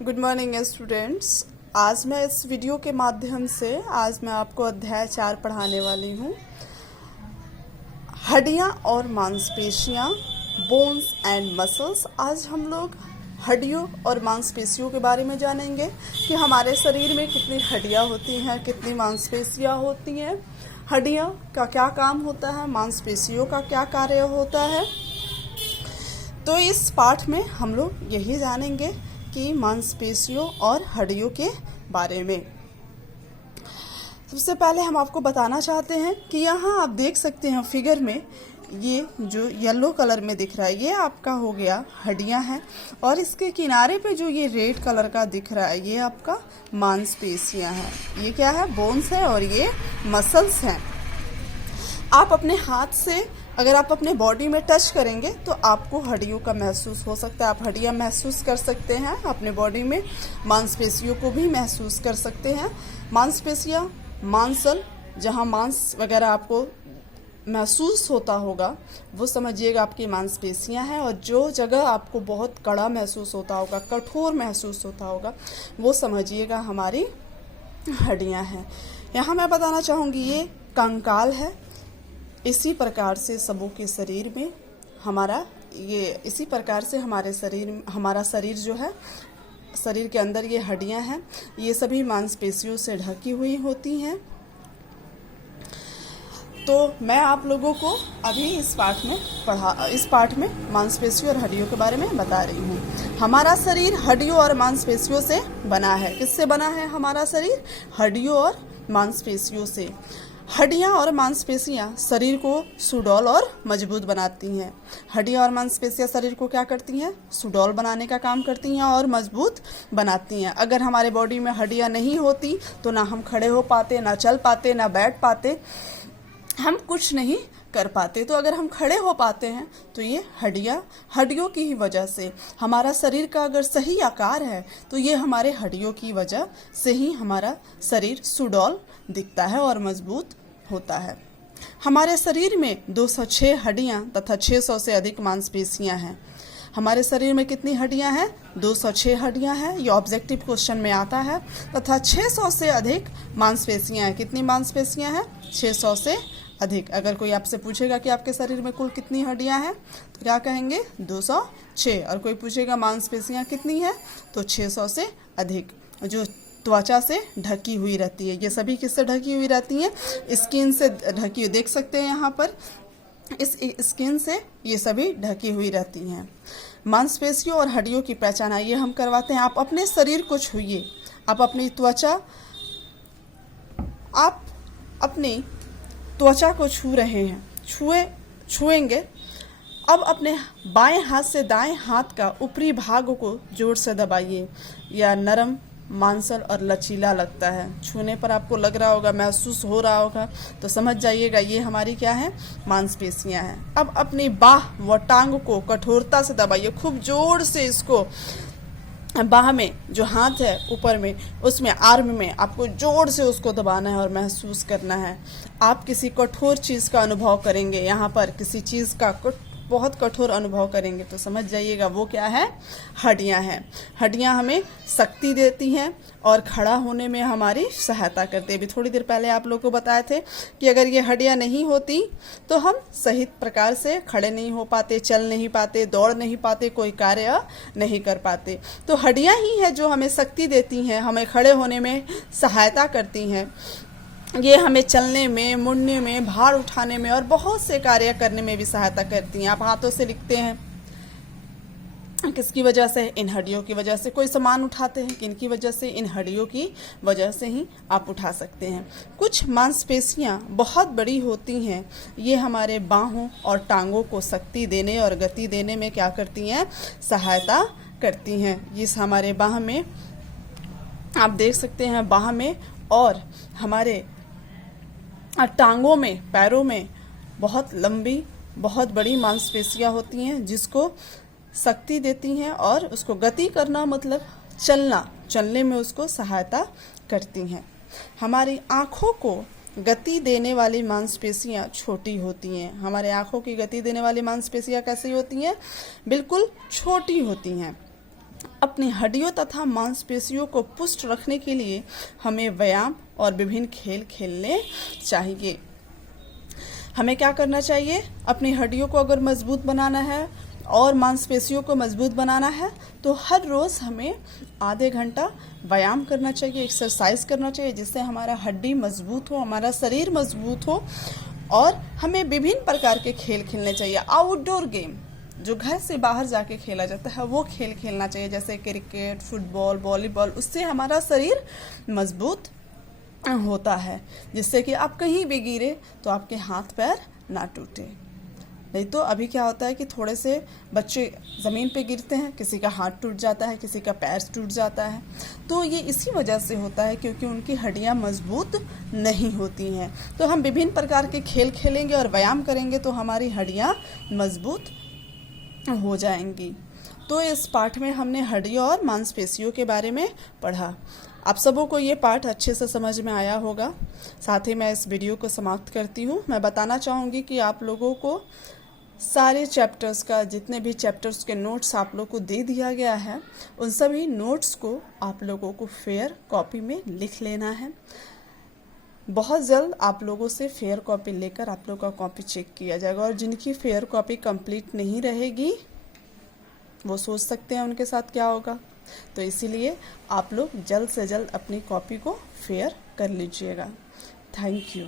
Good morning students. आज मैं इस वीडियो के माध्यम से आज मैं आपको अध्याय 4 पढ़ाने वाली हूँ। हड्डियाँ और मांसपेशियाँ, बोन्स एंड मसल्स। आज हम लोग हड्डियों और मांसपेशियों के बारे में जानेंगे कि हमारे शरीर में कितनी हड्डियाँ होती हैं, कितनी मांसपेशियाँ होती हैं, हड्डियों का क्या काम होता है, मांसपेशियों का क्या कार्य होता है। तो इस पाठ में हम लोग यही जानेंगे कि मांसपेशियों और हड्डियों के बारे में। सबसे पहले हम आपको बताना चाहते हैं कि यहाँ आप देख सकते हैं फिगर में ये जो येलो कलर में दिख रहा है ये आपका हो गया हड्डियाँ हैं, और इसके किनारे पे जो ये रेड कलर का दिख रहा है ये आपका मांसपेशियाँ हैं। ये क्या है? बोन्स है और ये मसल्स हैं। आप अपने हाथ से अगर आप अपने बॉडी में टच करेंगे तो आपको हड्डियों का महसूस हो सकता है। आप हड्डियां महसूस कर सकते हैं अपने बॉडी में, मांसपेशियों को भी महसूस कर सकते हैं। मांसपेशियां, मांसल, जहां मांस वगैरह आपको महसूस होता होगा वो समझिएगा आपकी मांसपेशियां हैं, और जो जगह आपको बहुत कड़ा महसूस होता होगा, कठोर महसूस होता होगा, वो समझिएगा हमारी हड्डियां हैं। यहाँ मैं बताना चाहूँगी ये कंकाल है। इसी प्रकार से सबों के शरीर में इसी प्रकार से हमारा शरीर जो है, शरीर के अंदर ये हड्डियां हैं, ये सभी मांसपेशियों से ढकी हुई होती हैं। तो मैं आप लोगों को अभी इस पाठ में मांसपेशियों और हड्डियों के बारे में बता रही हूँ। हमारा शरीर हड्डियों और मांसपेशियों से बना है। किससे बना है हमारा शरीर? हड्डियों और मांसपेशियों से। हड्डियाँ और मांसपेशियाँ शरीर को सुडौल और मजबूत बनाती हैं। हड्डियाँ और मांसपेशियाँ शरीर को क्या करती हैं? सुडौल बनाने का काम करती हैं और मजबूत बनाती हैं। अगर हमारे बॉडी में हड्डियाँ नहीं होती तो ना हम खड़े हो पाते, ना चल पाते, ना बैठ पाते, हम कुछ नहीं कर पाते। तो अगर हम खड़े हो पाते हैं तो ये हड्डियों की ही वजह से। हमारा शरीर का अगर सही आकार है तो ये हमारे हड्डियों की वजह से ही हमारा शरीर सुडौल दिखता है और मजबूत होता है। हमारे शरीर में 206 हड्डियां तथा 600 से अधिक मांसपेशियां हैं। हमारे शरीर में कितनी हड्डियां हैं? 206 हड्डियां हैं, ये ऑब्जेक्टिव क्वेश्चन में आता है। तथा 600 से अधिक मांसपेशियां हैं। कितनी मांसपेशियां हैं? 600 से अधिक। अगर कोई आपसे पूछेगा कि आपके शरीर में कुल कितनी हड्डियां हैं तो क्या कहेंगे? 206। और कोई पूछेगा मांसपेशियां कितनी हैं तो 600 से अधिक। जो त्वचा से ढकी हुई रहती है, ये सभी किससे ढकी हुई रहती हैं? स्किन से ढकी हुई। देख सकते हैं यहाँ पर इस स्किन से ये सभी ढकी हुई रहती हैं। मांसपेशियों और हड्डियों की पहचान आइए हम करवाते हैं। आप अपने शरीर को छूइए, आप अपनी त्वचा को छू रहे हैं, छुएंगे। अब अपने बाएं हाथ से दाएं हाथ का ऊपरी भाग को जोर से दबाइए। या नरम, मांसल और लचीला लगता है। छूने पर आपको लग रहा होगा, महसूस हो रहा होगा, तो समझ जाइएगा ये हमारी क्या है? मांसपेशियां हैं। अब अपनी बाह व टांग को कठोरता से दबाइए, खूब जोर से इसको। बाह में जो हाथ है ऊपर में, उसमें आर्म में आपको जोर से उसको दबाना है और महसूस करना है। आप किसी कठोर चीज़ का अनुभव करेंगे, यहाँ पर किसी चीज़ का बहुत कठोर अनुभव करेंगे तो समझ जाइएगा वो क्या है? हड्डियाँ हैं। हड्डियाँ हमें शक्ति देती हैं और खड़ा होने में हमारी सहायता करती है। अभी थोड़ी देर पहले आप लोगों को बताए थे कि अगर ये हड्डियाँ नहीं होती तो हम सही प्रकार से खड़े नहीं हो पाते, चल नहीं पाते, दौड़ नहीं पाते, कोई कार्य नहीं कर पाते। तो हड्डियाँ ही हैं जो हमें शक्ति देती हैं, हमें खड़े होने में सहायता करती हैं। ये हमें चलने में, मुड़ने में, भार उठाने में और बहुत से कार्य करने में भी सहायता करती हैं। आप हाथों से लिखते हैं, किसकी वजह से? इन हड्डियों की वजह से। कोई सामान उठाते हैं, किनकी वजह से? इन हड्डियों की वजह से ही आप उठा सकते हैं। कुछ मांसपेशियां बहुत बड़ी होती हैं, ये हमारे बाहों और टांगों को शक्ति देने और गति देने में क्या करती हैं? सहायता करती हैं। इस हमारे बाह में आप देख सकते हैं, बाह में और हमारे टांगों में, पैरों में बहुत लंबी, बहुत बड़ी मांसपेशियां होती हैं जिसको शक्ति देती हैं और उसको गति करना मतलब चलने में उसको सहायता करती हैं। हमारी आँखों को गति देने वाली मांसपेशियां छोटी होती हैं। हमारे आँखों की गति देने वाली मांसपेशियां कैसी होती हैं? बिल्कुल छोटी होती हैं। अपनी हड्डियों तथा मांसपेशियों को पुष्ट रखने के लिए हमें व्यायाम और विभिन्न खेल खेलने चाहिए। हमें क्या करना चाहिए? अपनी हड्डियों को अगर मजबूत बनाना है और मांसपेशियों को मजबूत बनाना है तो हर रोज़ हमें आधे घंटा व्यायाम करना चाहिए, एक्सरसाइज करना चाहिए, जिससे हमारा हड्डी मजबूत हो, हमारा शरीर मजबूत हो। और हमें विभिन्न प्रकार के खेल खेलने चाहिए। आउटडोर गेम जो घर से बाहर जाके खेला जाता है वो खेल खेलना चाहिए, जैसे क्रिकेट, फुटबॉल, वॉलीबॉल। उससे हमारा शरीर मजबूत होता है, जिससे कि आप कहीं भी गिरे तो आपके हाथ पैर ना टूटे। नहीं तो अभी क्या होता है कि थोड़े से बच्चे ज़मीन पे गिरते हैं, किसी का हाथ टूट जाता है, किसी का पैर टूट जाता है। तो ये इसी वजह से होता है क्योंकि उनकी हड्डियां मजबूत नहीं होती हैं। तो हम विभिन्न प्रकार के खेल खेलेंगे और व्यायाम करेंगे तो हमारी हड्डियां मजबूत हो जाएंगी। तो इस पाठ में हमने हड्डियों और मांसपेशियों के बारे में पढ़ा। आप सबों को ये पाठ अच्छे से समझ में आया होगा। साथ ही मैं इस वीडियो को समाप्त करती हूँ। मैं बताना चाहूँगी कि आप लोगों को सारे चैप्टर्स का, जितने भी चैप्टर्स के नोट्स आप लोग को दे दिया गया है, उन सभी नोट्स को आप लोगों को फेयर कॉपी में लिख लेना है। बहुत जल्द आप लोगों से फेयर कॉपी लेकर आप लोग का कॉपी चेक किया जाएगा। और जिनकी फेयर कॉपी कंप्लीट नहीं रहेगी वो सोच सकते हैं उनके साथ क्या होगा। तो इसीलिए आप लोग जल्द से जल्द अपनी कॉपी को फेयर कर लीजिएगा। Thank you.